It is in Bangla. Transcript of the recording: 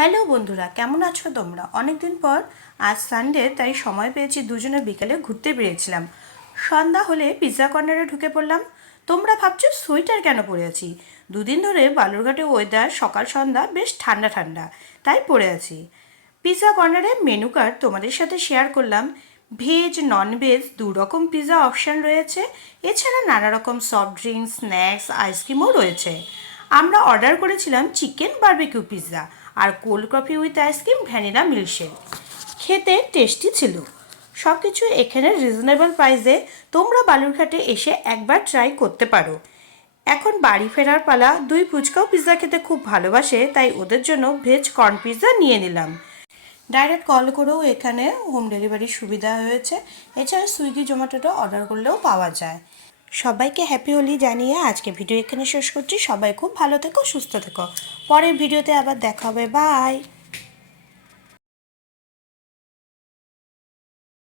হ্যালো বন্ধুরা, কেমন আছো তোমরা? অনেকদিন পর, আজ সানডে তাই সময় পেয়েছি দুজনে বিকেলে ঘুরতে বেরিয়েছিলাম। সন্ধ্যা হলে পিৎজা কর্নারে ঢুকে পড়লাম। তোমরা ভাবছ সোয়েটার কেন পরে আছি? দুদিন ধরে বালুরঘাটে ওয়েদার সকাল সন্ধ্যা বেশ ঠান্ডা ঠান্ডা, তাই পরে আছি। পিৎজা কর্নারে মেনু কার্ড তোমাদের সাথে শেয়ার করলাম। ভেজ নন ভেজ দু রকম পিৎজা অপশান রয়েছে। এছাড়া নানা রকম সফট ড্রিঙ্কস স্ন্যাক্স আইসক্রিমও রয়েছে। আমরা অর্ডার করেছিলাম chicken barbecue pizza R cold coffee with ice cream vanilla milkshake. খেতে টেস্টি ছিল। সব কিছু এখানে রিজনেবল প্রাইসে তোমরা বালুরঘাটে এসে একবার ট্রাই করতে পারো। এখন বাড়ি ফেরার পালা, দুই ফুচকাও পিৎজা খেতে খুব ভালোবাসে, তাই ওদের জন্য ভেজ কর্ন পিৎজা নিয়ে নিলাম। ডাইরেক্ট কল করেও এখানে হোম ডেলিভারির সুবিধা হয়েছে। এছাড়া সুইগি জোম্যাটোটা অর্ডার করলেও পাওয়া যায়। সবাইকে হ্যাপি হোলি জানিয়ে আজকে ভিডিও এখানে শেষ করছি। সবাই খুব ভালো থেকো, সুস্থ থেকো। পরের ভিডিওতে আবার দেখা হবে। বাই